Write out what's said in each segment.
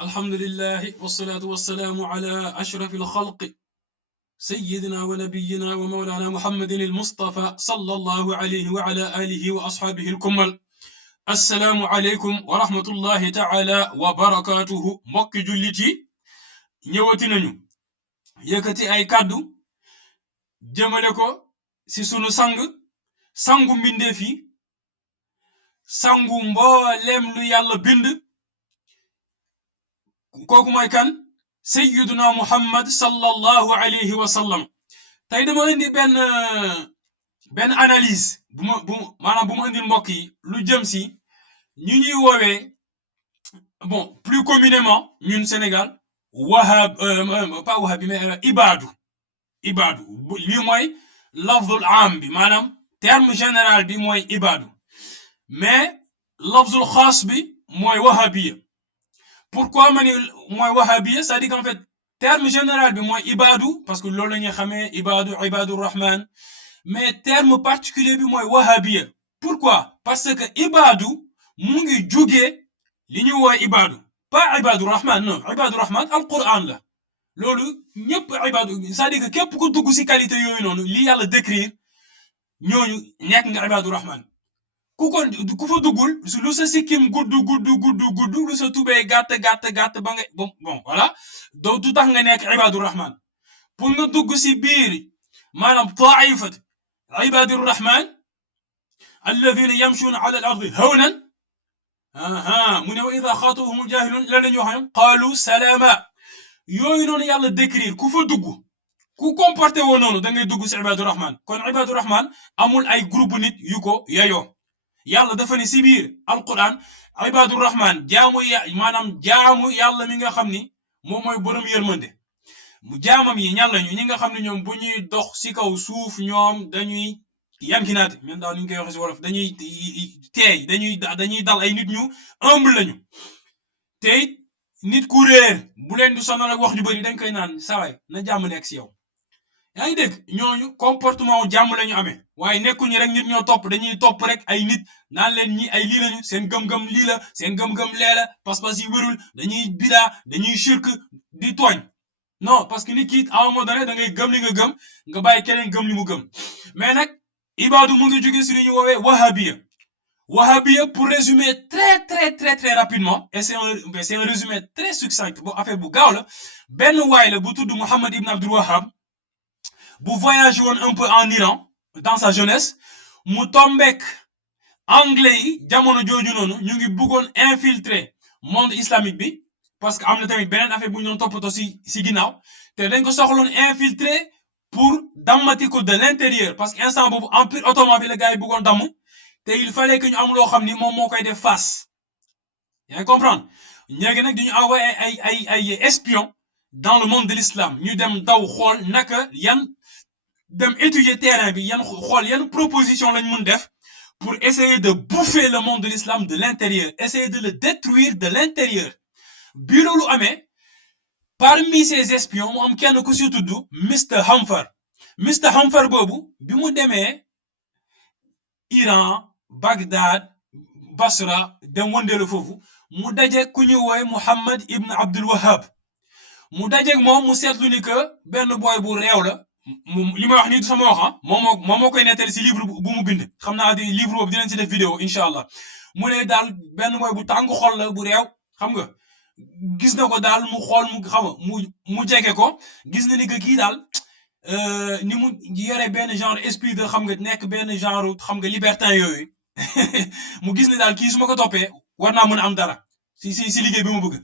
الحمد لله والصلاة والسلام على أشرف الخلق سيدنا ونبينا ومولانا محمد المصطفى صلى الله عليه وعلى آله وأصحابه الكمل. السلام عليكم ورحمة الله تعالى وبركاته. mbokk jullit yi ñëwati nañu yëkkati ay kàddu jëmale ko ci sunu sangu mbindeef yi, sangu mboolem lu yàlla bind. kooku mooy kan? sayyiduna muhammad sallallahu alayhi wa sallam. tey dama indi benn analyse maanaam bu ma indil mbokk yi lu jëm si ñu ñuy woowee plus communément ñun Sénégal pas wahab mais ibaadu lii mooy lafzul am bi, maanaam terme général bi mooy ibaadu, mais lafzul xaas bi mooy wahabiya. Pourquoi ma ni mooy wahabiya? C'est-à-dire qu'en fait terme général bi mooy ibaadu parce que loolu la ñuy xamee ibaadu rahman, mais terme particulier bi mooy wahabiya. Pourquoi? Parce que ibaadu mu ngi jugee li ñu woowe ibaadu, pas ibaadu rahman, non. Ibaadu rahman alquran la, loolu ñëpp ibaadu, c'est-à-dire que képp ku dugg si qualité yooyu noonu li yàlla décrire ñooñu nekk nga ibaadu rahman. ku fa duggul lu sa sikkim gudd lu sa tubee gàtt ba nga bon voilà du tax nga nekk ibaadu rahman. pour nga dugg si biir maanaam taifat ibaadu rahman alladina yamshuna ala al ardi hawnan mu ne wa ida xaatabahum jahilun lan lañu wax qaalu salaama. yooyu noonu yàlla décrire ku fa dugg, ku comporté woo noonu da ngay dugg si ibaadu rahman. kon ibaadu rahman amul ay groupe nit yu ko yayoo. yàlla dafa ne si biir alquran ibaadu rahman maanaam jaamu yàlla mi nga xam ni moom mooy borom yërmande. mu jaamam yi ñan lañu? ñi nga xam ne ñoom bu ñuy dox si kaw suuf ñoom dañuy yankinaate, men daal ni ñu koy waxee si wolof, dañuy teey, dañuy dal, ay nit ñu humble lañu. te nit ku réer bu leen di sonal ak wax ju bëri dañ koy naan sawaay na jàmm nekk si yow. yaa ngi dégg? ñooñu comportement jàmm lañu amee, waaye nekkuñu rek nit ñoo topp, dañuy topp rek ay nit naan leen ñi ay lii lañu, seen gëm-gëm lii la, seen gëm-gëm lee la, pas-pas yi wérul, dañuy bidaa, dañuy shirk di tooñ. non, parce que nit ki à un moment donné da ngay gëm li nga gëm, nga bàyyi keneen gëm li mu gëm. mais nag ibaadu mu ngi jóge si li ñu woowee wahabiya. Pour résumer très rapidement, et c'est un résumé très succinct, bu affaire bu gaaw la. benn waay la bu tudd Muhammad ibn Abdul Wahhab bu voyagé woon un peu en Iran dans sa jeunesse, mu tombeek anglais yi jamono jooju noonu ñu ngi bëggoon infiltrer monde islamique bi, parce que am na tamit beneen affaire bu ñu doon toppatoo si ginnaaw, te dañ ko soxloon infiltrer pour dammati ko de l'intérieur, parce que instant boobu empire ottoman bi la gars yi bëggoon damm, te il fallait que ñu am loo xam ni moom moo koy def face. yaa ngi comprendre? léegi nag dañu envoyé ay espions dans le monde de l'islam, ñu dem daw xool naka dem étudier terrain bi, xool yan proposition lañ mën def pour essayer de bouffer le monde de l'islam de l'intérieur, essayer de le détruire de l'intérieur. bi loolu amee, parmi ces espions mu am kenn ku si tudd Mr Hamfar boobu bi mu demee Iran, Bagdad, Basra, dem wëndeelu foofu, mu daje ku ñu woowe Muhammad ibn Abdul Wahhab. mu dajeeg moom mu seetlu ni que benn boy bu réew la. li may wax nii du sama wax, moom moo koy nettali si livre bu mu bind. xam naa di livre boobu dinañ si def vidéo incha allah. mu ne daal benn boy bu tàng xol la, bu réew, xam nga. gis na ko daal mu xool mu jege ko, gis na ni que kii daal ni mu yore benn genre esprit de xam nga nekk benn genre xam nga libertin yooyu mu gis ne daal kii su ma ko toppee war naa mën a am dara si liggéey bi mu bëgg.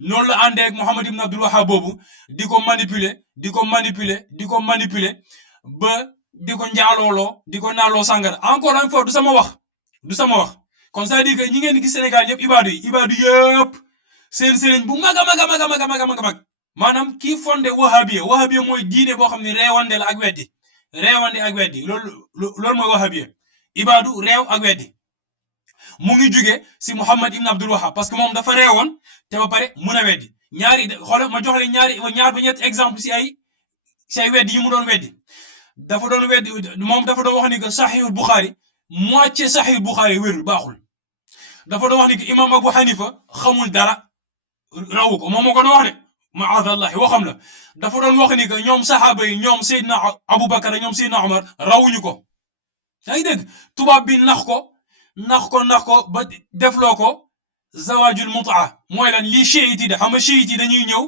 noonu la àndee ak Muhammad ibn Abdul Wahhab boobu di ko manipuler ba di ko njaalooloo, di ko naaloo sàngara. encore une fois du sama wax. kon c'est-à-dire que ñi ngeen gis Sénégal yëpp ibaadu yëpp seen sëriñ bu mag a mag maanaam kii fondé wahabiya mooy diine boo xam ne reewande la ak weddi. loolu mooy wahabiya. ibaadu réew ak weddi mu ngi jóge si Muhammad ibn Abdul Wahhab, parce que moom dafa reewoon te ba pare mën a weddi. xoolal ma jox leen ñaar ba ñetti exemple si ay weddi yi mu doon weddi. dafa doon wax ni que Sahihul Bukhari, moitié Sahihul Bukhari wérul, baaxul. dafa doon wax ni que imam Abu Hanifa xamul dara, rawu ko moom moo ko doon wax de maadallahi waxam la dafa doon wax ni que ñoom saxaaba yi ñoom Seydina Aboubacar ñoom Seydina Omar rawuñu ko yaa ngi dégg tubaab bi nax ko ba defloo ko zawajul mutaa mooy lan lii chiite yi de xam nga chiite yi dañuy ñëw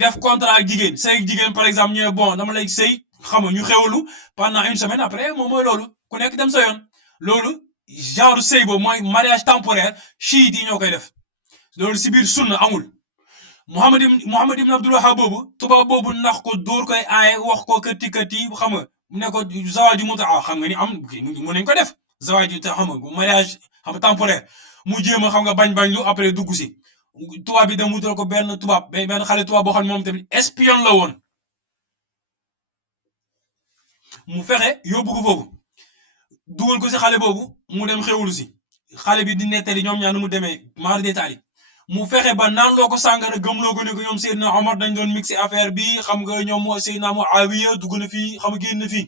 def contrat ak jigéen sëy ak jigéen par exemple ñu bon dama lay sëy xam nga ñu xewlu pendant une semaine après moom mooy loolu ku nekk dem sa yoon loolu genre sëy boobu mooy mariage temporaire chiite yi ñoo koy def loolu si biir sunna amul Muhammad ibn Abdul Wahhab boobu tubaab boobu nax ko dóor koy aaye wax ko kërti xam nga ne ko zawaju mutaa xam nga ni am mu nañ ko def zawaju xam nga mariage xam nga temporaire mu jéem a xam nga bañ lu après dugg si tubaab bi dem wutal ko benn xale tubaab boo xam ne moom tamit espion la woon mu fexe yóbbu ko foofu dugal ko si xale boobu mu dem xewlu si xale bi di nettali ñoom ñaar nu mu demee maar détail mu fexe ba naan loo ko sàngara gëmloo ko ne ko ñoom Seydina Omar dañ doon mixé affaire bi xam nga ñoom Seydina Muawiya dugg na fii xam nga génn na fii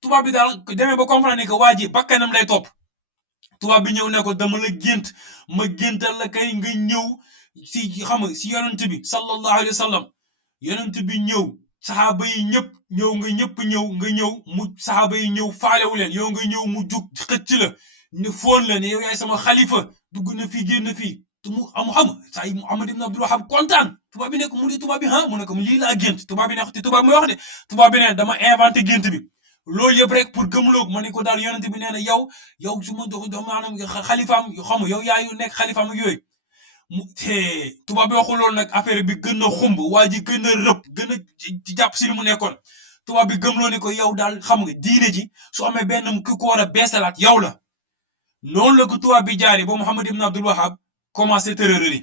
tubaab bi daal demee ba comprendre ni que waa ji bakkanam lay topp tubaab bi ñëw ne ko dama la gént ma géntal la kay nga ñëw si xam nga si yonent bi sallallahu alayhi wa sallam yonent bi ñëw saxaaba yi ñëpp ñëw nga ñëw mu saxaaba yi ñëw faalewu leen yow nga ñëw mu jug xëcc la ne foon la ne yow yaay sama xalifa dugg na fii génn fii mu am xam say Muhammad ibn Abdul Wahhab kontaan tubaab bi nekk mu di tubaab bi mu ne ko lii laa gént tubaab bi ne te tubaab bi mooy wax de tubaab bi ne dama inventé gént bi loolu yëpp rek pour gëmloo ma ne ko daal yonent bi nee na yow su ma dox maanaam xalifaam xam nga yow yaayu nekk xalifaam ak yooyu mu te tubaab bi waxul loolu nag affaire bi gën a xumb waa ji gën a rëb gën a jàpp si li mu nekkoon tubaab bi gëmloo ne ko yow daal xam nga diine ji su amee benn ki ko war a beesalaat yow la noonu la ko tubaab bi jaaree ba Muhammad ibn Abdul Wahhab commencé tërërëri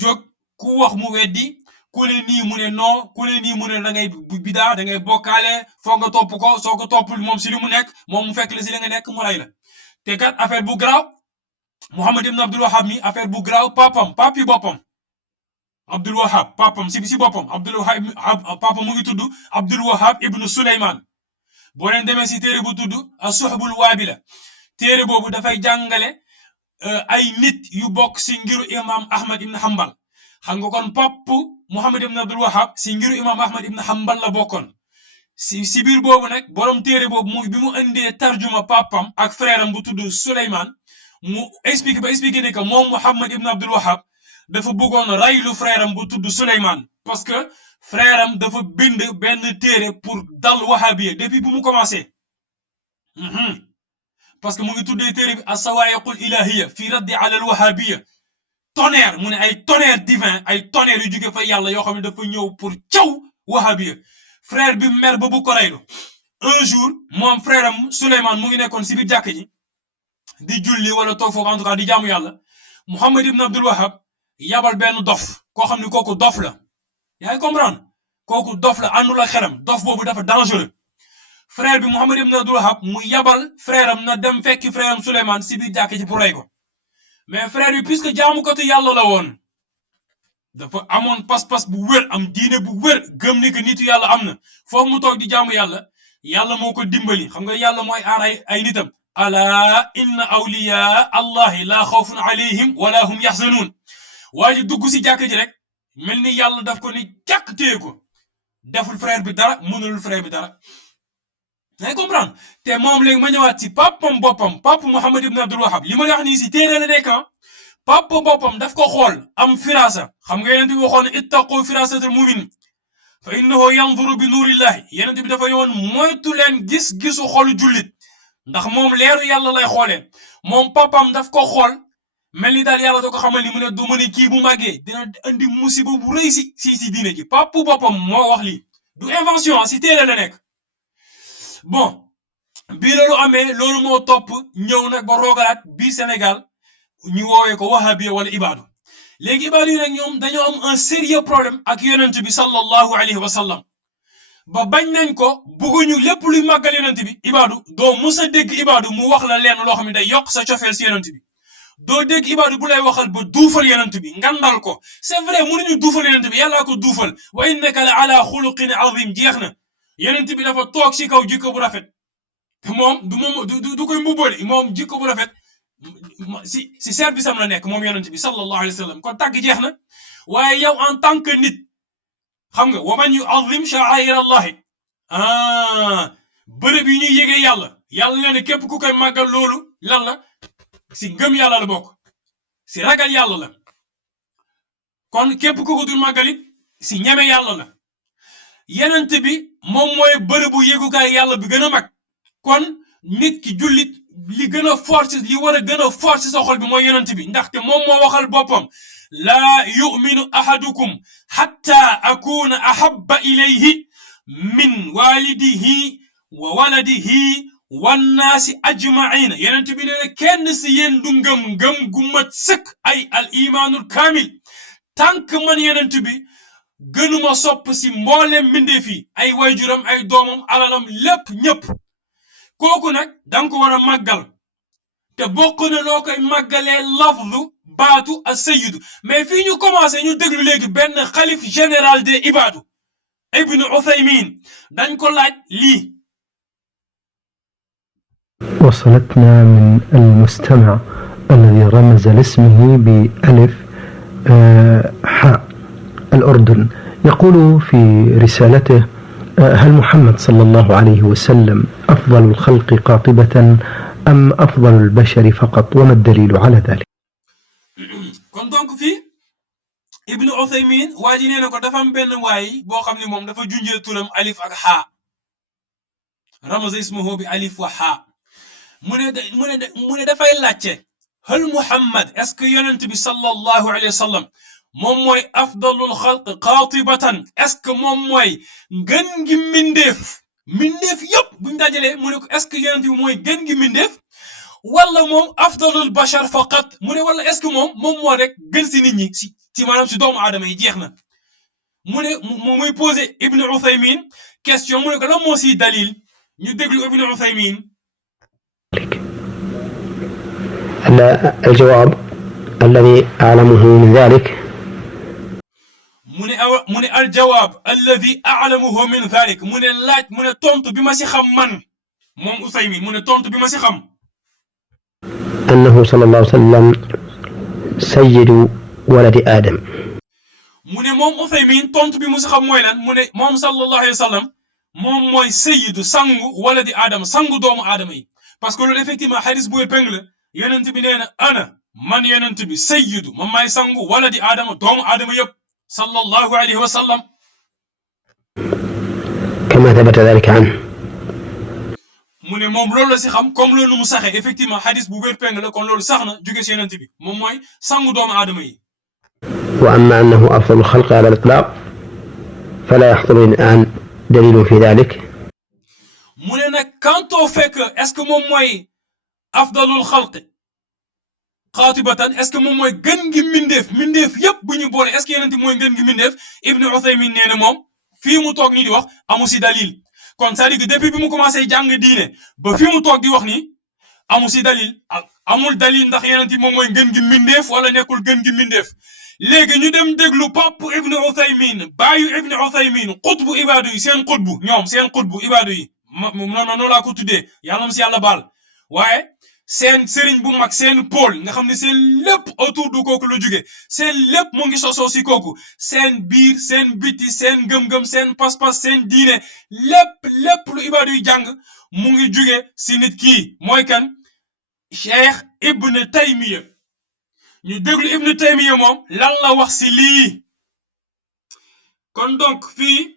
jóg ku wax mu weddi ku ne nii mu ne non ku ne nii mu ne da ngay bidaa da ngay bokkaale foog nga topp ko soo ko toppul moom si li mu nekk moom mu fekk la si li nga nekk mu ray la te kat affaire bu garaaw Muhammad ibn Abdul Wahhab mi affaire bu garaaw papi boppam Abdul Wahhab papam si boppam Abdul Wahhab papa mu ngi tudd Abdul Wahhab ibn Suleyman boo leen demee si téere bu tudd as-Suhbul Waabila téere boobu dafay jàngale ay nit yu bokk si ngiru imam Ahmad ibn Hanbal xam nga kon pap Muhammad ibn Abdul Wahhab si ngiru imam Ahmad ibn Hanbal la bokkoon si biir boobu nag borom téere boobu mu bi mu indee tarjuma papam ak frère am bu tudd Suleyman mu expliqué ne que moom Muhammad ibn Abdul Wahhab dafa bëggoon raylu frère am bu tudd Suleyman parce que frère am dafa bind benn téere pour dal wahabiya depuis bu mu commencé parce que mu ngi tuddee téere bi as-sawaa'iqul ilahiyya fi raddi ala al-wahabiyya tonnerre mu ne ay tonnerre divin ay tonnerre yu jóge fa yàlla yoo xam ne dafa ñëw pour caw wahabiya frère bi mer ba bu ko raylu un jour moom frère am Souleymane mu ngi nekkoon si biir jàkk ji di julli wala toog foofu en tout cas di jaamu yàlla Muhammad ibn Abdul Wahhab yabal benn dof koo xam ne kooku dof la yaa ngi comprendre kooku dof la àndul ak xelam dof boobu dafa dangereux frère bi Muhammad ibn Abdul Wahhab mu yabal frère am na dem fekki frère am Souleymane si biir jàkk ji pour rey ko mais frère bi puisque jaamukatu yàlla la woon dafa amoon pas-pas bu wér am diine bu wér gëm ni que nitu yàlla am na foofu mu toog di jaamu yàlla yàlla moo ko dimbali xam nga yàlla mooy aar ay nitam ala inna awliya allahi la xawfun alayhim wala hum yaxzanuun waa ji dugg si jàkk ji rek mel ni yàlla daf ko ni jàkk téye ko deful frère bi dara mënulul frère bi dara ngay comprendre te moom léegi ma ñëwaat si papam boppam papa Muhammad ibn Abdul Wahhab li ma la wax nii si téere la nekk papa boppam daf ko xool am firasa xam nga yeneen bi waxoon ittaqu firasatal mu'min fa innahu yanzuru bi nuurillahi yeneen bi dafa yoon moytu leen gis-gisu xolu jullit ndax moom leeru yàlla lay xoolee moom papam daf ko xool mel ni daal yàlla da ko xamal ni mu ne du ma ne kii bu màggee dina andi musiba bu rëy si diine ji papa boppam moo wax lii du invention si téere la nekk bon bii loolu amee loolu moo topp ñëw nag ba roogalaat bii Sénégal ñu woowee ko wahabiya wala ibaadu léegi ibaadu yi nag ñoom dañoo am un sérieux problème ak yonent bi sallallahu alayhi wa sallam ba bañ nañ ko bëgguñu lépp luy màggal yonent bi ibaadu doo mus a dégg ibaadu mu wax la leen loo xam ne day yokk sa cofeel si yonent bi doo dégg ibaadu bu lay waxal ba duufal yonent bi ngandal ko c'est vrai mënuñu duufal yonent bi yàllaa ko duufal wa innaka la ala xuluqin azim jeex na yonent bi dafa toog si kaw jikko bu rafet moom du koy mbubbale moom jikko bu rafet si service am la nekk moom yonent bi sallallahu alayhi wa sallam kon tàgg jeex na waaye yow en tant que nit xam nga wa man yu'azzim sha'air allahi bërëb yi ñuy yégee yàlla nee na képp ku koy màggal loolu lan la si ngëm yàlla la bokk si ragal yàlla la kon képp ku ko dul màggalit si ñeme yàlla la yenent bi moom mooy bërëbu yégukaay yàlla bi gën a mag kon nit ki jullit li gën a fort li war a gën a fort si sa xol bi mooy yenent bi ndaxte moom moo waxal boppam laa yuminu ahadukum hatta akuna ahabba ilayhi min walidihi wa waladihi wannaasi ajmaina yenent bi nee na kenn si yéen du ngëm gu mat sëkk ay al imaanul kaamil tànk man yenent bi gënuma sopp si mboolem mbindeef yi ay wayjuram ay doomam alalam lépp ñëpp kooku nag danga ko war a màggal te bokk na loo koy màggalee lafdu baatu as-sayyidu mais fii ñu commencé ñu déglu léegi benn xalif général des ibaadu ibnu Uthaymin dañ ko laaj lii. وصلتنا من المستمع الذي رمز لاسمه بألف حاء الأردن يقول في رسالته هل محمد صلى الله عليه وسلم أفضل الخلق قاطبة أم أفضل البشر فقط وما الدليل على ذلك؟ kon donc fii Ibnu Uthaymin waa ji nee na ko dafa am benn waay boo xam ne moom dafa junjee turam alif ak xaa ramaza ismuhu bi alif wa xaa mu ne dafay laajte hal Muhammad est-ce que yonent bi sallallahu alayhi wa sallam moom mooy afdalul xalq qaatibatan est-ce que moom mooy gën gi mindeef yëpp buñ dajalee mu ne ko est-ce que yonent bi mooy gën gi mindeef wala moom afdalul bashar faqat mu ne wala est-ce que moom moo rek gën si nit ñi si maanaam si doomu aadama yi jeex na mu ne muy posé Ibnu Uthaymin question mu ne ko lan moo si dalil ñu déglu Ibnu Uthaymin الجواب الذي أعلمه من ذلك mu ne aljawaab alladi a'lamuhu min dhalik mu ne laaj mu ne tontu bi ma si xam man moom Uthaymin mu ne tontu bi ma si xam أنه صلى الله عليه وسلم سيد ولد آدم mu ne moom Uthaymin tontu bi mu si xam mooy lan mu ne moom sallallahu alayhi wa sallam moom mooy sayyidu sangu waladi Adam sangu doomu aadama yi parce que loolu effectivement xadis bu peng la yonent bi nee na ana man yonent bi sayyidu man maay sangu waladi Adama doomu aadama yëpp sallallahu alayhi wa sallam كما ثبت ذلك عنه mu ne moom loolu la si xam comme loolu mu saxee effectivement xadis bu wér peng la kon loolu sax na jóge si yonent bi moom mooy sangu doomu aadama yi وأما أنه أفضل الخلق على الإطلاق فلا يحضرني الآن دليل في ذلك mu ne nag quant au fait que est-ce que moom mooy afdalul xalq qaatibatan est-ce que moom mooy gën gi mindeef yëpp bu ñu boole est-ce que yonent bi mooy gën gi mindeef Ibnu Uthaymin nee na moom fii mu toog nii di wax amu si dalil kon c'est-à-dire que depuis bi mu commencé jàng diine ba fii mu toog di wax ni amu si dalil amul dalil ndax yonent bi moom mooy gën gi mindeef wala nekkul gën gi mindeef léegi ñu dem déglu pap Ibnu Uthaymin baayu Ibnu Uthaymin xutbu ibaadu yi seen xutbu ibaadu yi noonu laa ko tuddee yàlla si yàlla baal waaye seen sëriñ bu mag seen pôle nga xam ne seen lépp autour du kooku la jóge seen lépp mu ngi sosoo si kooku seen biir seen biti seen gëm-gëm seen pas-pas seen diine lépp lu ibaadu yi jàng mu ngi jóge si nit kii mooy kan Cheikh Ibn Taymiya ñu déglu Ibn Taymiya moom lan la wax si lii kon donc fii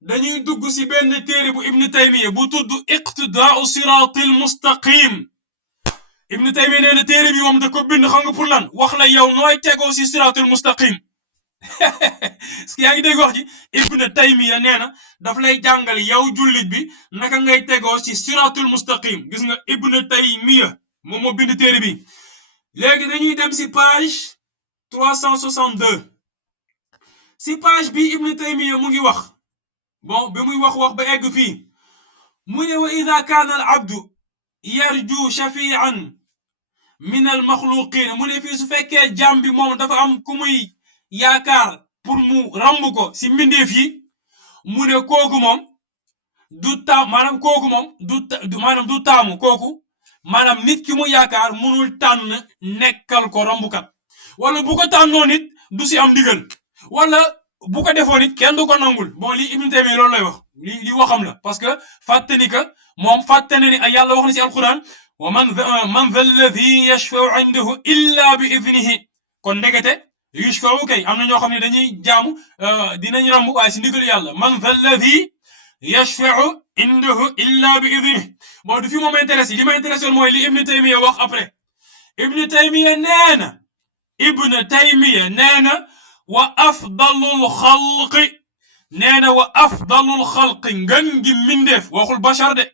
dañuy dugg si benn téere bu Ibn Taymiya bu tudd iqtidaa'u siraatil mustaqim Ibn Taymiya nee na téere bi moom da ko bind xam nga pour lan wax la yow nooy tegoo si siraatil mustaqim est-ce que yaa ngi dégg wax ji Ibn Taymiya nee na daf lay jàngal yow jullit bi naka ngay tegoo si siraatil mustaqim gis nga Ibn Taymiya moom moo bind téere bi léegi dañuy dem si page 362 si page bi Ibn Taymiya mu ngi wax bon bi muy wax ba egg fii mu ne wa ida kaana al abdu yarju shafian min al maxluqin mu ne fii su fekkee jaam bi moom dafa am ku muy yaakaar pour mu ramb ko si mbindeef yi mu ne kooku moom du taam maanaam kooku moom du taamu kooku maanaam nit ki mu yaakaar munul tànn nekkal ko rombukat wala bu ko tànnoo nit du si am ndigal wala bu ko defoo nit kenn du ko nangul bon li Ibn Taymiya loolu lay wax li waxam la parce que fàtte ni que moom fàtte na ni yàlla wax na si alquran wa man dha alladi yashfau indahu illa bi idnihi kon ndekete yushfau kay am na ñoo xam ne dañuy jaamu dinañ ramb waaye si ndigal yàlla man dha alladi yashfau indahu illa bi idnihi bon du fi moom intéressé li ma intéressé woon mooy li Ibn Taymiya wax après Ibn Taymiya nee na wa afdalul xalqi nee na wa afdalul xalqi ngën gi mindeef waxul bachar de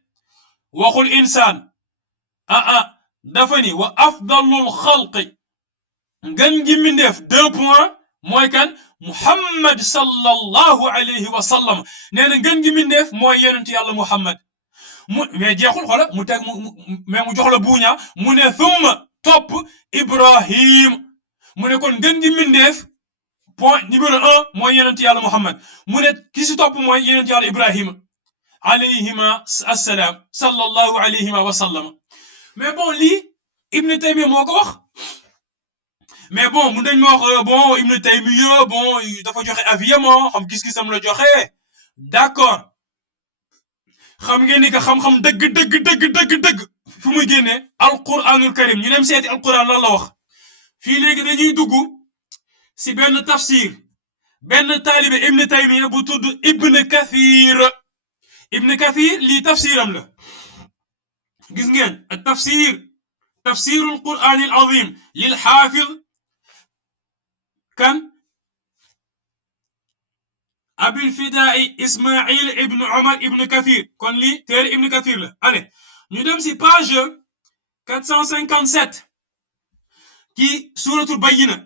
waxul insaan dafa ni wa afdalul xalqi ngën gi mindeef 2 points mooy kan Muhammad sallallahu alayhi wa sallam nee na ngën gi mindeef mooy yonent yàlla Muhammad mais jeexul xoola mu teg mais mu jox la buuña mu ne thumma topp Ibrahim mu ne kon ngën gi mindeef point numéro 1 mooy yonent yàlla Muhammad mu ne ki si topp mooy yonent yàlla Ibrahima alayhima assalaam sallallahu alayhima wa sallam mais bon lii Ibn Taymiya moo ko wax mais bon mun nañ ma wax bon Ibn Taymiya bon dafa joxe avis moo xam gis-gisam la joxe d'accord xam ngeen ni que xam-xam dëgg fu muy génnee alquranul karim ñu dem seeti alquran lan la wax fii léegi dañuy dugg si benn tafsir benn taalibe Ibn Taymiya bu tudd Ibn Kathir lii tafsiram la gis ngeen tafsirul quranil azim lil xaafiz kan abil fidaai Ismail ibn Omar Ibn Kathir kon lii téere Ibn Kathir la allez ñu dem si page 457 ci suratul Bayyina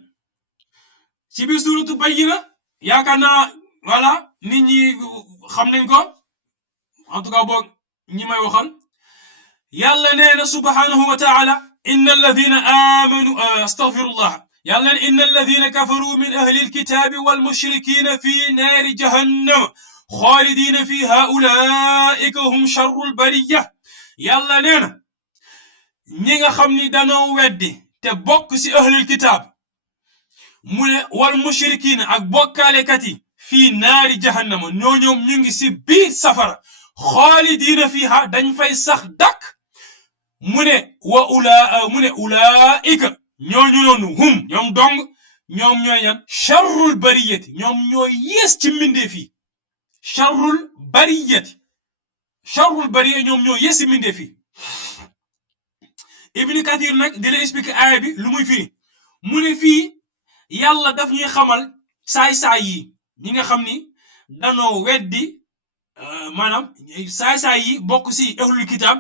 ci biir suratu Bayyina yaakaar naa voilà nit ñi xam nañ ko en tout cas boog ñi may waxal yàlla nee na subhanahu wa taala inna alladhina amanu astaghfirullah yàlla ne inna alladhina kafaru min ahli alkitabi wal mushrikina fi naari jahannam khalidina fiha ulaika hum sharrul bariyya yàlla nee na ñi nga xam ni danoo weddi te bokk si ahlul kitab mu ne wal mushrikiina ak bokkaalekat yi fii naari jahannama ñoom ñu ngi si biir safara xaalidiina fiiha dañ fay sax dakk mu ne ulaa'ika ñooñu noonu hum ñoom dong ñoom ñooy ñan charrul bariyati ñoom ñooy yées ci mbindeef yi charrul bariya ñoom ñoo yées ci mbindeef yi Ibn Kathir nag di la expliquer aaya bi lu muy firi mu ne fii yàlla daf ñuy xamal saay-saay yi ñi nga xam ni danoo weddi maanaam saay-saay yi bokk si ahlul kitab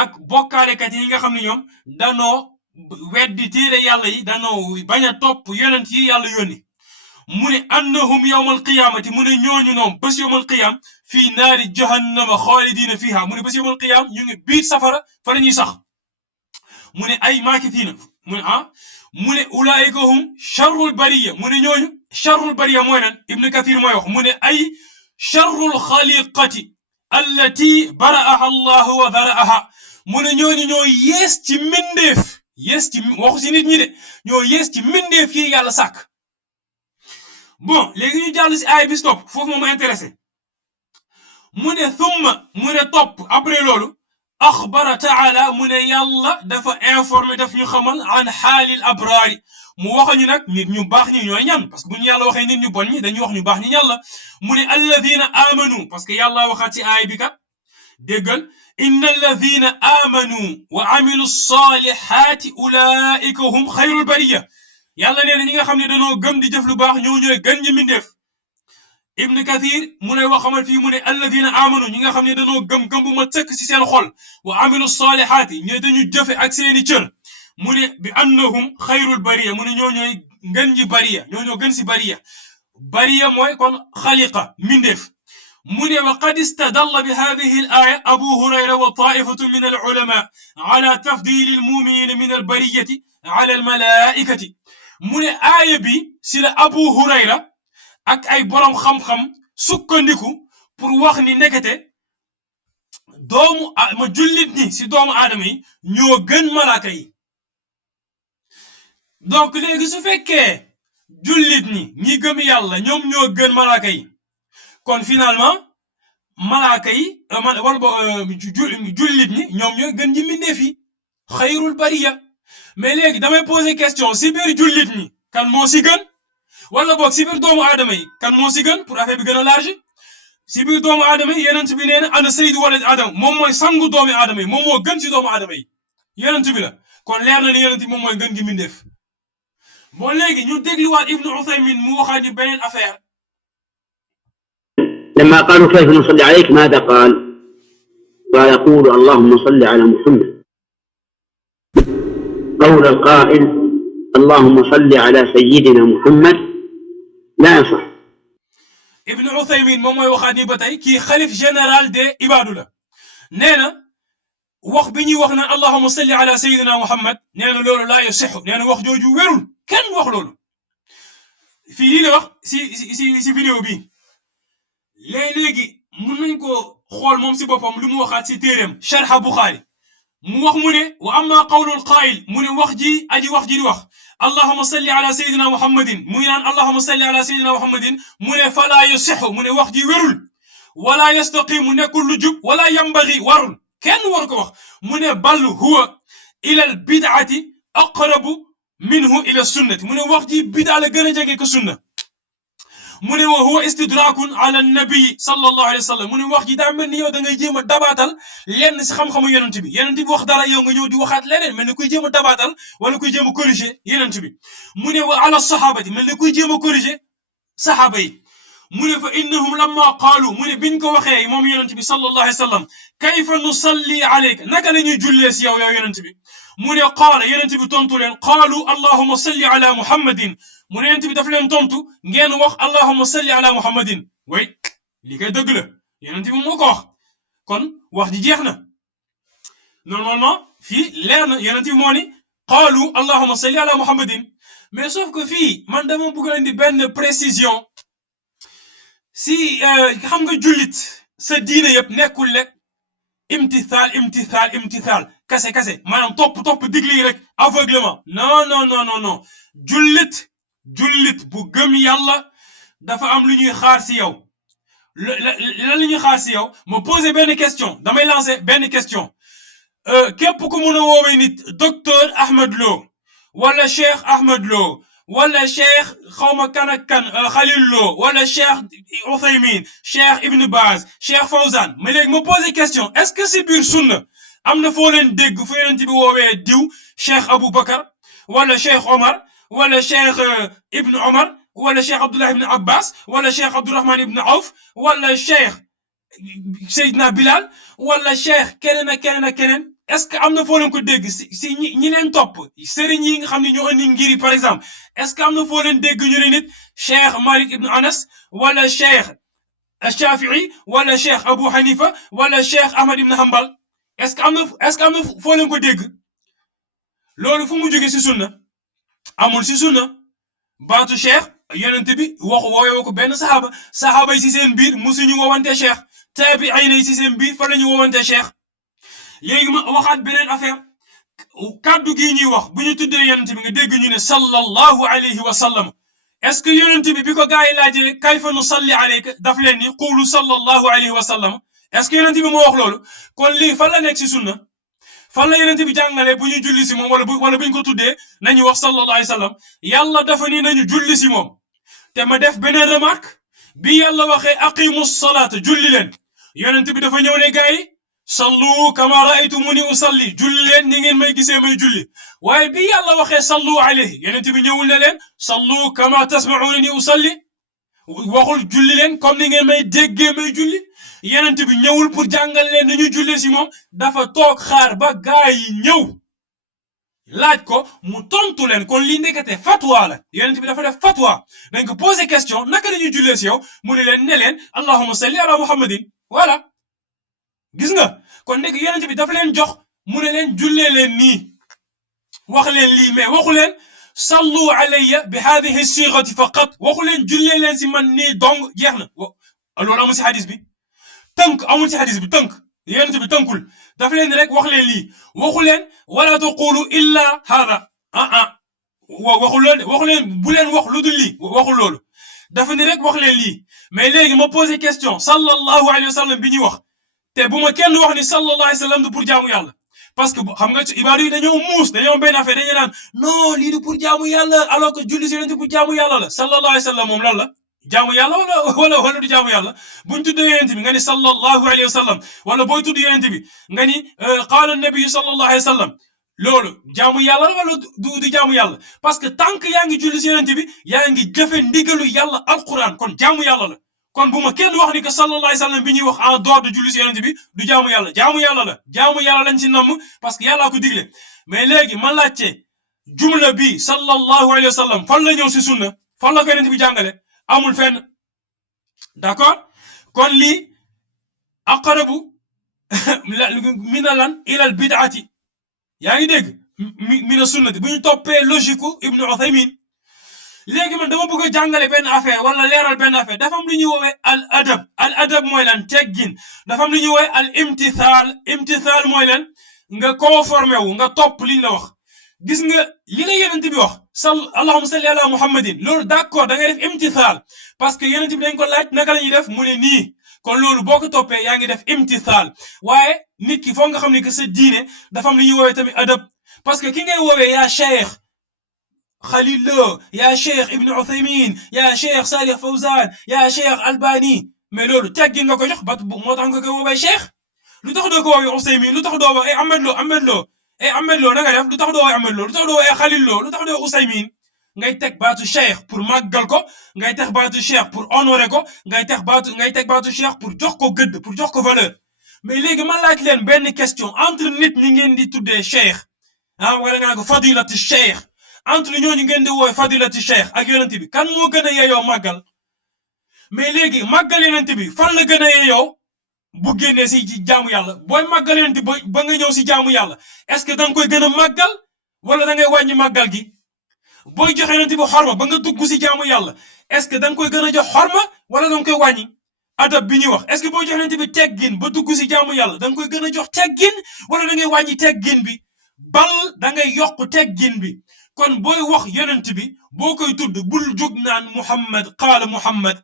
ak bokkaalekat yi nga xam ne ñoom danoo weddi téere yàlla yi danoo bañ a topp yonent yi yàlla yónni mu ne annahum yawmal qiyaamati mu ne ñooñu noom bés yawmal qiyaam fii naari jahannama xaalidiina fiiha mu ne bés yawmal qiyaam ñu ngi biir safara fa la ñuy sax mu ne ay maakithiina mu ne ulaa'ika hum sharrul bariya mu ne ñooñu sharrul bariya mooy lan Ibn Kathir mooy wax mu ne ay sharrul xaliqati allati bara'aha Allah wa dara'aha mu ne ñooñu ñoo yees ci mbindeef waxu si nit ñi de ñoo yees ci mbindeef yi yàlla sàkk bon léegi ñu jàll si aay bi stop foofu moom intéressé mu ne thumma mu ne topp après loolu axbara taala mu ne yàlla dafa informé daf ñu xamal an xaalil abraari mu waxañu nag nit ñu baax ñi ñooy ñan parce que bu ñu yàlla waxee nit ñu bon ñi dañuy wax ñu baax ñi yàlla mu ne alladina amanu parce que yàlla waxaat ci aay bi kat déggal inna alladina amanu wa amilu salihati ulaika hum xayrul bariya yàlla nee na ñi nga xam ne dañoo gëm di jëf lu baax ñoo ñooy gën ñi mindeef Ibn Kathir mu ne waxamal fii mu ne alladina amanu ñi nga xam ne dañoo gëm bu ma tëkk ci seen xol wa amilu salihaati ñe dañu jëfe ak seeni cër mu ne bi annahum xayrul bariya mu ne ñoo ñooy ngën ji bariya ñoo ñoo gën si bariya mooy kon xaliqa mindeef mu ne wa qad istadalla bi hadihi al aya abu hurayra wa taifatu min al ulama ala tafdil al muminina min al bariyati ala al malaikati mu ne aaya bi si la abu hurayra ak ay borom xam-xam sukkandiku pour wax ni ndekete ma jullit ñi si doomu aadama yi ñoo gën malaaka yi donc léegi su fekkee jullit ñi gëm yàlla ñoom ñoo gën malaaka yi kon finalement malaaka yi jullit ñi ñoom ñoo gën ñi mbindeef yi xayrul bariya mais léegi damay poser question si biir jullit ñi kan moo si gën wala boog si biir doomu aadama yi kan moo si gën pour affaire bi gën a large si biir doomu aadama yi yonent bi nee na ana sayyidu walad aadama moom mooy sangu doomu aadama yi moom moo gën si doomu aadama yi yonent bi la kon leer na ni yonent bi moom mooy gën gi mbindeef bon léegi ñu dégluwaat Ibnu Uthaymin mu waxaat ñu beneen affaire. لما قالوا كيف نصلي عليك ماذا قال؟ قال يقول اللهم صل على محمد. قول القائل اللهم صل على سيدنا محمد لا يصح. Ibnu Uthaymin moom mooy waxaat ni ba tey kii xalif général des ibaadu la nee na wax bi ñuy wax naan allahumma salli ala sayyidina Muhammad nee na loolu laa yasixu nee na wax jooju wérul kenn wax loolu fii lii la wax si vidéo bi léegi mun nañ ko xool moom si boppam lu mu waxaat si téeréem sharha Bukhari mu wax mu ne wa amma qawlul qaa'il mu ne wax ji aji wax ji di wax allahumma salli ala sayyidina Muhammadin mu ngi naan allahumma salli ala sayyidina Muhammadin mu ne falaa yasixu mu ne wax ji wérul wala yastaqimu nekkul lu jub wala yambagi warul kenn war ko wax mu ne bal huwa ila al bid'ati aqrabu minhu ila sunnati mu ne wax ji bid'a la gën a jege ko sunna mu ne wa huwa istidrakun ala nabi sallallahu alayhi wa sallam mu ne wax ji daa mel ni yow da ngay jéem a dabaatal lenn si xam-xamu yonent bi wax dara yow nga ñëw di waxaat leneen mel ni kuy jéem a dabaatal wala kuy jéem a corriger yonent bi mu ne wa ala sahabati mel ni kuy jéem a corriger saxaaba yi mu ne fa innahum lamma qaalu mu ne biñ ko waxee moom yonent bi sallallahu alayhi wa sallam kayfa nusalli alayka naka la ñuy jullee si yow yonent bi mu ne qaala yonent bi tontu leen qaalu allahumma salli ala muhammadin mu ne yonent bi daf leen tontu ngeen wax allahumma salli ala muhammadin way li koy dëgg la yonent bi moo ko wax kon wax ji jeex na normalement fii leer na yonent bi moo ni qaalu allahumma salli ala muhammadin mais sauf que fii man dama bëgg a indi benn précision si xam nga jullit sa diine yëpp nekkul rek imtithal kase maanaam topp digle yi rek aveuglement non jullit bu gëm yàlla dafa am lu ñuy xaar si yow lan la ñuy xaar si yow ma poser benn question damay lancer benn question képp ku mun a woowee nit docteur Ahmed Lo wala Cheikh Ahmed Lo wala Cheikh xawma kan ak kan Khalil Lo wala Cheikh Uthaymin Cheikh Ibn Baz Cheikh Fawzan mais léegi ma poser question est-ce que si biir sunna am na foo leen dégg fu yonent bi woowee diw Cheikh Abou Bakar wala Cheikh Omar wala Cheikh Ibn Omar wala Cheikh Abdullah Ibn Abbas wala Cheikh Abdurrahman Ibn Awf wala Cheikh Seydina Bilal wala Cheikh keneen ak keneen est-ce que am na foo leen ko dégg si ñi leen topp sëriñ yi nga xam ne ñoo andi ngiri par exemple est-ce que am na foo leen dégg ñu ne nit Cheikh Malik Ibn Anas wala Cheikh Shafi'i wala Cheikh Abu Hanifa wala Cheikh Ahmad Ibn Hanbal est-ce que am na foo leen ko dégg loolu fu mu jógee si sunna amul si sunna baatu Cheikh yonent bi woowee ko benn saxaaba yi si seen biir musuñu woowante Cheikh taabi'iin yi si seen biir fa la ñu woowante Cheikh léegi ma waxaat beneen affaire kaddu gii ñuy wax bu ñu tuddee yonent bi nga dégg ñu ne sallallahu alayhi wa sallam est-ce que yonent bi ko gaa yi laajee kayfa nusalli alayka daf leen ni qulu sallallahu alayhi wa sallam est-ce que yonent bi moo wax loolu kon lii fan la nekk si sunna fan la yonent bi jàngalee bu ñu julli si moom wala bu ñu ko tuddee nañu wax sallallahu alayhi wa sallam yàlla dafa ni nañu julli si moom te ma def beneen remarque bi yàlla waxee aqimu salaata julli leen yonent bi dafa ñëw ne gaa yi sallu kama raaytumuni usalli julli leen ni ngeen may gisee may julli waaye bi yàlla waxee sallu alayhi yonent bi ñëwul ne leen sallu kama tasma'uni usalli waxul julli leen comme ni ngeen may déggee may julli yonent bi ñëwul pour jàngal leen ni ñu julli si moom dafa toog xaar ba gaa yi ñëw laaj ko mu tontu leen kon li ndekete fatwa la yonent bi dafa def fatwa dañ ko poser question naka la ñuy jullee si yow mu ne leen allahumma salli ala muhammadin voilà gis nga kon nekk yonent bi dafa leen jox mu ne leen jullee leen nii wax leen lii mais waxu leen sallu alayya bi hadihi sighati faqat waxu leen jullee leen si man nii dong jeex na loolu amul si hadis bi tënk amul si hadis bi tënk yonent bi tënkul daf leen rek wax leen lii waxu leen wala taqulu illa hada waxu leen bu leen wax lu dul lii waxul loolu dafa ni rek wax leen lii mais léegi ma posé question sallallahu alayhi wa sallam bi ñuy wax te bu ma kenn wax ni sallallahu alayhi wa sallam du pour jaamu yàlla parce que xam nga ibaadu yi dañoo muus dañoo benn affaire dañuy naan non lii du pour jaamu yàlla alors que julli si yonent pour jaamu yàlla la sallallahu alayhi wa sallam moom lan la jaamu yàlla wala du jaamu yàlla buñ tuddee yonent bi nga ni sallallahu alayhi wa sallam wala booy tudd yonent bi nga ni qaala nabi sallallahu alayhi wa sallam loolu jaamu yàlla wala du jaamu yàlla parce que tant que yaa ngi julli si yonent bi yaa ngi jëfe ndigalu yàlla alquran kon jaamu yàlla la kon bu ma kenn wax ni que sallallahu alayhi wa sallam bi ñuy wax en dehors de julli si yonent bi du jaamu yàlla la jaamu yàlla lañ ci namm parce que yàllaa ko digle mais léegi ma laajte jumla bi sallallahu alayhi wa sallam fan la ñëw si sunna fan la ko yonent bi jàngale amul fenn d'accord kon lii aqrabu mina lan ilal bid'ati yaa ngi dégg mina sunnati bu ñu toppee logique Ibn Uthaymin léegi man dama bëgg a jàngale benn affaire wala leeral benn affaire dafa am lu ñuy woowee al adab mooy lan teggin dafa am lu ñuy woowee al imtithal mooy lan nga conformé wu nga topp liñ la wax gis nga li la yonent bi wax allahumma salli ala muhammadin loolu d'accord da ngay def imtithal parce que yonent bi dañ ko laaj naka la ñuy def mu ne nii kon loolu boo ko toppee yaa ngi def imtithal waaye nit ki foog nga xam ne que sa diine dafa am lu ñuy woowee tamit adab parce que ki ngay woowee yaa cheikh Khalil Lo yaa cheikh Ibn Uthaymin yaa cheikh Salih Fawzan yaa cheikh Albani mais loolu teggin nga ko jox ba moo tax nga koy woowee cheikh lu tax doo ko woowee Uthaymin lu tax doo wax Ahmed Lo na nga def lu tax doo woowee Ahmed Lo lu tax doo woowee Khalil Lo lu tax doo Uthaymin ngay teg baatu cheikh pour màggal ko ngay teg baatu cheikh pour honorer ko ngay teg baatu cheikh pour jox ko gëdd pour jox ko valeur mais léegi ma laaj leen benn question entre nit ñi ngeen di tuddee cheikh wala nga ko fadilati cheikh entre ñooñu ngeen di woowe fadilati cheikh ak yonent bi kan moo gën a yeyoo màggal mais léegi màggal yonent bi fan la gën a yeyoo bu génnee si jaamu yàlla booy màggal yonent bi ba nga ñëw si jaamu yàlla est-ce que da nga koy gën a màggal wala da ngay wàññi màggal gi booy joxe yonent bi xorma ba nga dugg si jaamu yàlla est-ce que da nga koy gën a jox xorma wala da nga koy wàññi adab bi ñuy wax est-ce que booy joxe yonent bi teggin ba dugg si jaamu yàlla da nga koy gën a jox teggin wala da ngay wàññi teggin bi bal da ngay yokk teggin bi kon booy wax yonent bi boo koy tudd bul jóg naan Muhammad qaala Muhammad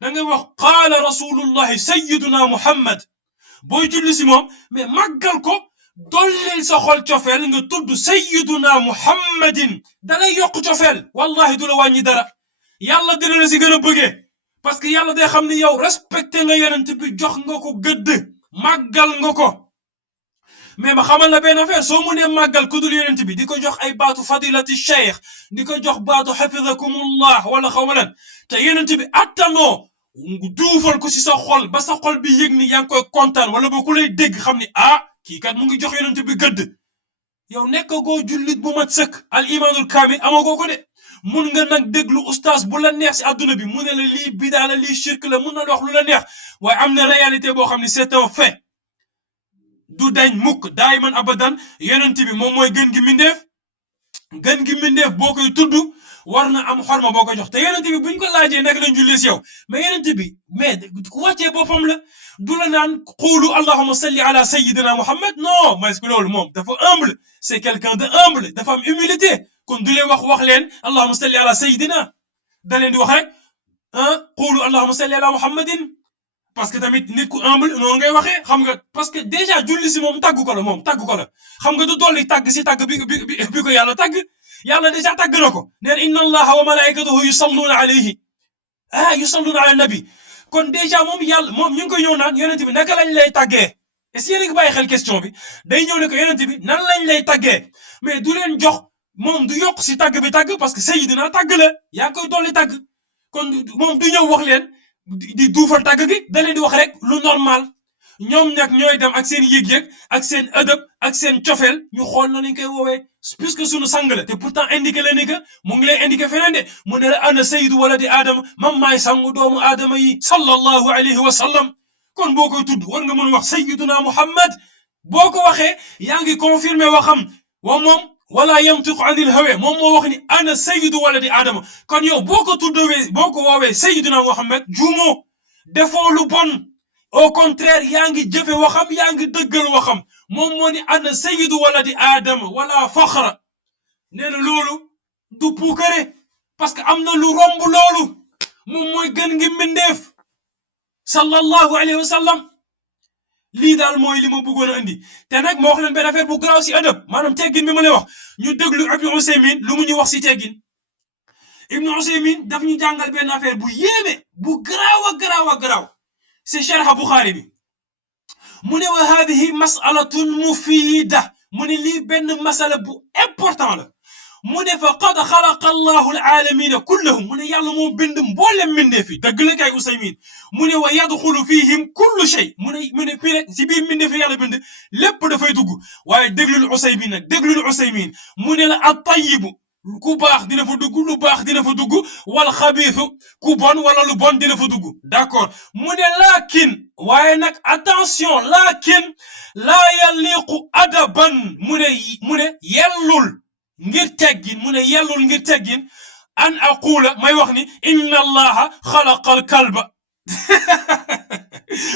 da ngay wax qaala rasulullahi sayyiduna Muhammad booy julli si moom mais màggal ko dollil sa xol cofeel nga tudd sayyiduna Muhammadin da lay yokk cofeel wallahi du la wàññi dara yàlla dina la si gën a bëggee parce que yàlla day xam ne yow respecté nga yonent bi jox nga ko gëdd màggal nga ko mais ma xamal la benn affaire soo mu nee màggal ku dul yonent bi di ko jox ay baatu fadilati cheikh di ko jox baatu xafidakumullah wala xaw ma lan te yonent bi attanoo duufal ko si sa xol ba sa xol bi yëg ni yaa ngi koy kontaan wala ba ku lay dégg xam ni kii kat mu ngi jox yonent bi gëdd yow nekk goo jullit bu mat sëkk al imanul kaamil amagoo ko de mun nga nag déglu ustaas bu la neex si adduna bi mu ne la lii bidaa la lii shirk la mun na la wax lu la neex waaye am na réalité boo xam ne c'est un fait du dañ mukk daay man abadan yonent bi moom mooy gën gi mindeef boo koy tudd war na am xorma boo koy jox te yonent bi buñ ko laajee nekk lañ jullee si yow mais yonent bi mais ku wàccee boppam la du la naan xuulu allahumma salli ala sayyidina Muhammad non mais loolu moom dafa humble c'est quelqu'un de humble dafa am humilité kon du leen wax leen allahumma salli ala sayyidina da leen di wax rek xuulu allahumma salli ala Muhammadin parce que tamit nit ku humble noonu ngay waxee xam nga parce que déjà julli si moom tàgg ko la xam nga du dolli tàgg si tàgg bi ko yàlla tàgg yàlla déjà tàgg na ko neen inna allaha wa malaikatahu yusalluna alayhi yusalluna ala nabi kon déjà moom yàlla moom ñu ngi koy ñëw naan yonent bi naka lañ lay tàggee est-ce que yéen a ngi bàyyi xel question bi day ñëw ne ko yonent bi nan lañ lay tàggee mais du leen jox moom du yokk si tàgg bi tàgg parce que sayyidina tàgg la yaa koy dolli tàgg kon moom du ñëw wax leen di duufal tàgg gi da leen di wax rek lu normal ñoom nag ñooy dem ak seen yëg-yëg ak seen ëdëb ak seen cofeel ñu xool na lañ koy woowee puisque sunu sang la te pourtant indiqué la ni que mu ngi lay indiqué feneen de mu ne la ana sayyidu waladi aadama man maay sangu doomu aadama yi sallallahu alayhi wa sallam kon boo koy tudd war nga mën wax sayyiduna Muhammad boo ko waxee yaa ngi confirmé waxam wa moom wala yantiqu anil hawa moom moo wax ni ana sayyidu waladi aadama kon yow boo ko tuddee boo ko woowee sayyiduna Muhammad juumoo defoo lu bon au contraire yaa ngi jëfe waxam yaa ngi dëggal waxam moom moo ni ana sayyidu waladi aadama wala faxra nee na loolu du puukare parce que am na lu romb loolu moom mooy gën ngi mbindeef sallallahu alayhi wa sallam lii daal mooy li ma bëggoon a indi te nag ma wax leen benn affaire bu garaaw si adab maanaam teggin bi ma lay wax ñu déglu Ibnu Usaymin lu mu ñu wax si teggin Ibnu Usaymin daf ñu jàngal benn affaire bu yéeme bu garaaw a garaaw a garaaw si sharh Bukhari bi mu ne wa hadihi mas'alatun mufida mu ne lii benn masala bu important la mu ne fa qad xalaqa allahu alaalamina kullahum mu ne yàlla moo bind mboolem mbindee fi dëgg la kay Usaymin mu ne wa yadxulu fihim kullu shay mu ne fii rek si biir mbindee fi yàlla bind lépp dafay dugg waaye déglul Usaymin nag déglul Usaymin mu ne la at-tayyibu ku baax dina fa dugg lu baax dina fa dugg wal xabiisu ku bon wala lu bon dina fa dugg d'accord mu ne laakin waaye nag attention laakin laa yaliqu adaban mu ne yellul ngir teggin mu ne yellul ngir teggin an aqula may wax ni inna allaha xalaqa al kalba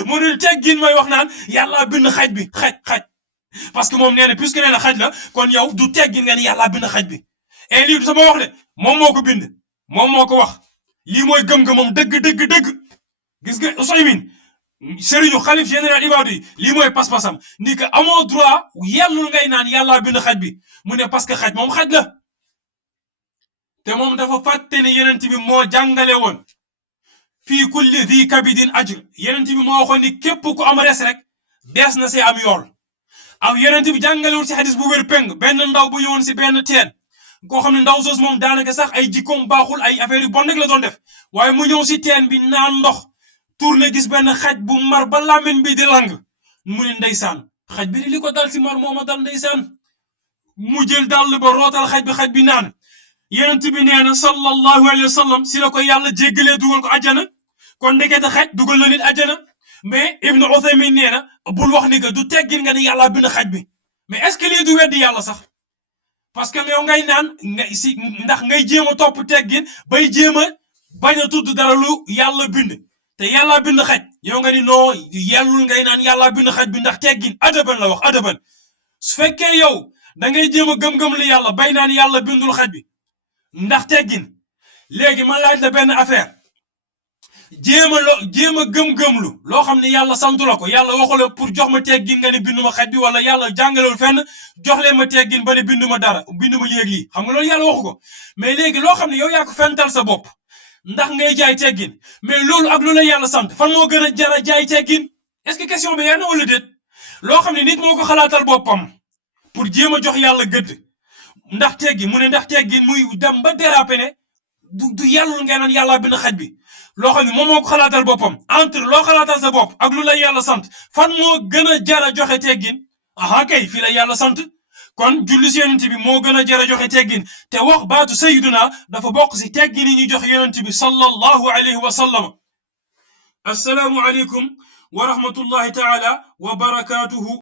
mu ne teggin may wax naan yàlla bind xaj bi xaj parce que moom nee na puisque nee na xaj la kon yow du teggin nga ni yàlla bind xaj bi et lii du sama wax de moom moo ko bind moom moo ko wax lii mooy gëm-gëmam dëgg gis nga Usaymin sëriñu xalif général ibaadu yi lii mooy pas-pasam ni que amoo droit yellul ngay naan yàlla bind xaj bi mu ne parce que xaj moom xaj la te moom dafa fàtte ne yenent bi moo jàngale woon fii kulli dhi kabidin ajr yenent bi moo waxoon ni képp ku am res rek dees na see am yool aw yenent bi jàngalewul si xadis bu wér peng benn ndaw bu ñëwoon si benn teen koo xam ne ndaw soos moom daanaka sax ay jikkoom baaxul ay affaire yu bon rek la doon def waaye mu ñëw si teen bi naan ndox tourné gis benn xaj bu mar ba làmmiñ bi di lang mu ne ndeysaan xaj bi li ko dal si mar moo ma dal ndeysaan mu jël dàll ba rootal xaj bi naan yenent bi nee na sallallahu alayhi wa sallam si la ko yàlla jéggalee dugal ko ajjana kon ndekete xaj dugal na nit ajjana mais Ibnu Uthaymin nee na bul wax ni que du teggin nga ne yàlla bind xaj bi mais est-ce que lii du weddi yàlla sax parce que yow ngay naan ndax ngay jéem a topp teggin bay jéem a bañ a tudd dara lu yàlla bind te yàlla bind xaj yow nga ni noo yellul ngay naan yàlla bind xaj bi ndax teggin adaban la wax adaban su fekkee yow da ngay jéem a gëm-gëm lu yàlla bay naan yàlla bindul xaj bi ndax teggin léegi ma laaj la benn affaire jéem a gëm-gëmlu loo xam ne yàlla santu la ko yàlla waxu la pour jox ma teggin nga ne binduma xaj bi wala yàlla jàngalewul fenn jox leen ma teggin ba ne binduma dara binduma léegi lii xam nga loolu yàlla waxu ko mais léegi loo xam ne yow yaa ko fental sa bopp ndax ngay jaay teggin mais loolu ak lu la yàlla sant fan moo gën a jara jaay teggin est-ce que question bi yaa na wala déet loo xam ne nit moo ko xalaatal boppam pour jéem a jox yàlla gëdd ndax teggin mu ne ndax teggin muy dem ba déraper ne du yàllul ngay naan yàlla bind xaj bi loo xam ne moom moo ko xalaatal boppam entre loo xalaatal sa bopp ak lu la yàlla sant fan moo gën a jara joxe teggin aha kay fii la yàlla sant kon julli si yonent bi moo gën a jara joxe teggin te wax baatu sayyiduna dafa bokk si teggin yi ñuy jox yonent bi sallallahu alayhi wa sallam assalaamu aleykum wa rahmatullahi taala wa barakatuhu